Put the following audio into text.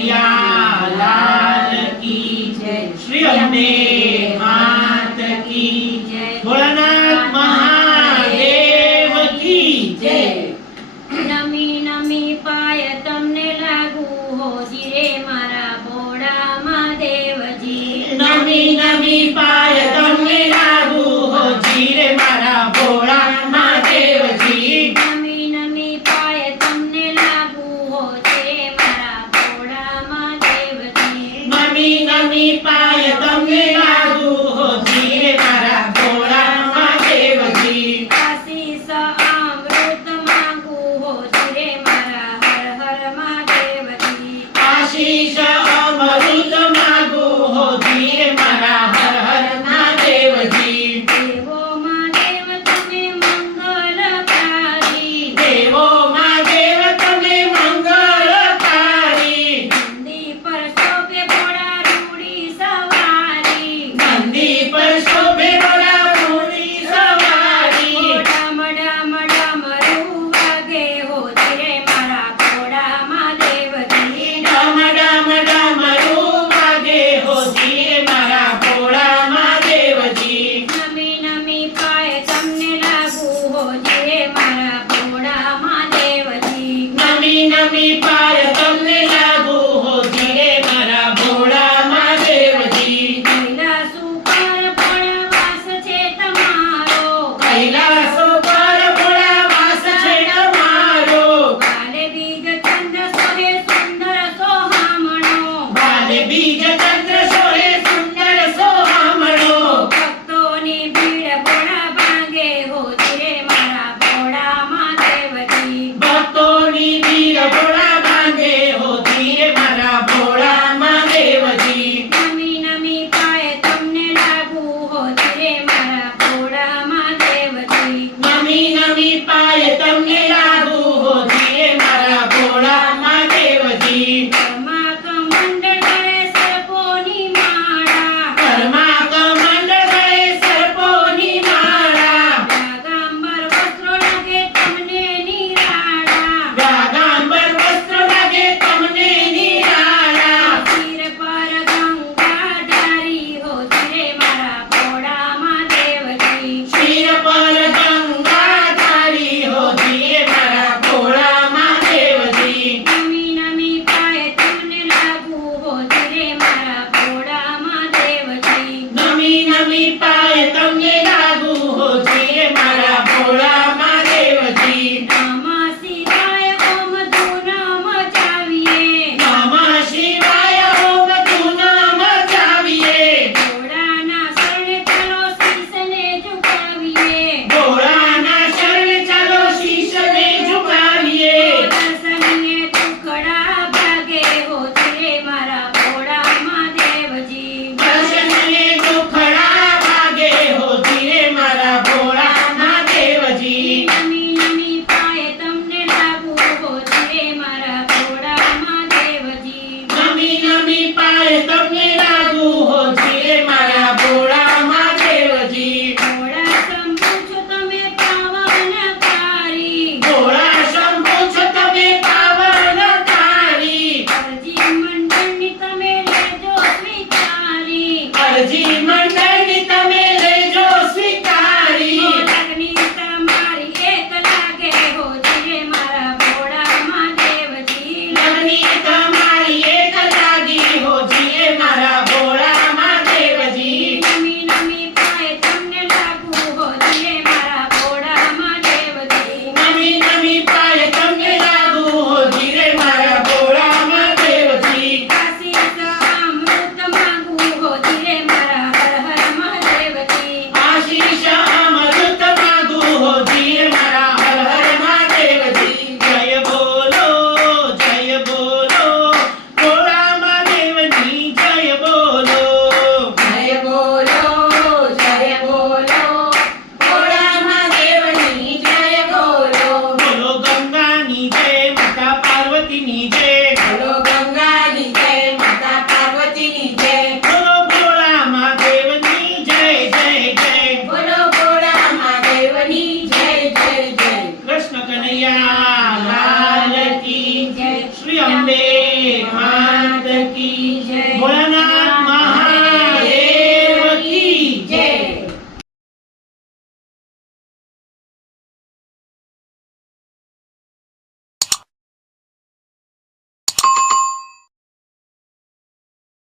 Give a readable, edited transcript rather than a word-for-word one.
कन्हैया लाल की जय। श्री अम्बे मात की जय। भोलानाथ महादेव की जय। नमी नमी पाय तमने लागू होजी रे मारा भोळा महादेवजी। नमी नमी पाय तमने लागू होजी रे मारा भोळा महादेवजी। नमी नमी पाय तमने लागू होजी रे मारा भोळा महादेवजी। नमी नमी पाय तमने लागू होजी रे मारा भोळा महादेवजी। आशीष अमृत मागू होजी रे मारा हर हर महादेवजी। आशीष अमृत मागू होजी रे मारा हर हर महादेवजी। देवो महादेव तमे मंगलकारी। देवो महादेव तमे मंगलकारी। नंदी पर शोभे भोळा रूडी सवारी। नंदी पर शोभे भोळा रूडी सवारी। डम डम डमरू वागे होजी रे मारा भोळा महादेवजी। डम डम डमरू वागे होजी रे मारा भोळा महादेवजी। नमी नमी पाय तमने लागू होजी रे मारा भोळा महादेवजी। नमी नमी पाय तमने लागू होजी रे मारा भोळा महादेवजी। कैलास ઉપર પણ વાસ છે તમારો। कैलास पर भोळा वास छे તમારો। કાલે બીજ ચંદ્ર સોહે સુંદર સોહામણો। બાલે બીજ ચંદ્ર સોહે સુંદર સોહામણો। ભક્તોની ભીડ ભોળા ભાંગે હોજી રે મારા ભોળા મહાદેવજી। ભક્તોની ભીડ ભોળા ભાંગે હોજી રે મારા ભોળા મહાદેવજી। નમી નમી પાય તમને લાગુ હોજી રે મારા ભોળા મહાદેવજી। નમી નમી પાય તમને લાગુ હોજી રે મારા ભોળા મહાદેવજી। ઘરમાં કમંડળ ગળે સર્પોની માળા। ઘરમાં કમંડળ ગળે સર્પોની માળા। ગાગાંબર વસ્ત્રો લાગે તમને નિરાળા। ગાગાંબર વસ્ત્રો લાગે તમને નિરાળા। શિર પર ગંગા ધારી હોજી રે મારા ભોળા મહાદેવજી। શિર પર ગંગા ધારી હોજી રે મારા ભોળા મહાદેવજી। નમી નમી પાય તમને લાગુ હોજી રે મારા ભોળા મહાદેવજી। નમી નમી પાય તમને લાગુ હોજી રે મારા ભોળા મહાદેવજી। નમઃ શિવાય ઓમ ધૂન મચાવીએ। નમઃ શિવાય ઓમ ધૂન મચાવીએ। ભોળાના શરણે ચાલો શીશને ઝુકાવીએ। ભોળાના શરણે ચાલો શીશને ઝુકાવીએ। દર્શનીએ દુખડા ભાગે હોજી રે મારા ભોળા મહાદેવજી। દર્શનને દુખડા ભાગે હોજી રે મારા ભોળા મહાદેવજી। નમી નમી પાય તમને લાગુ હોજી રે મારા ભોળા મહાદેવજી। નમી નમી પાય તમને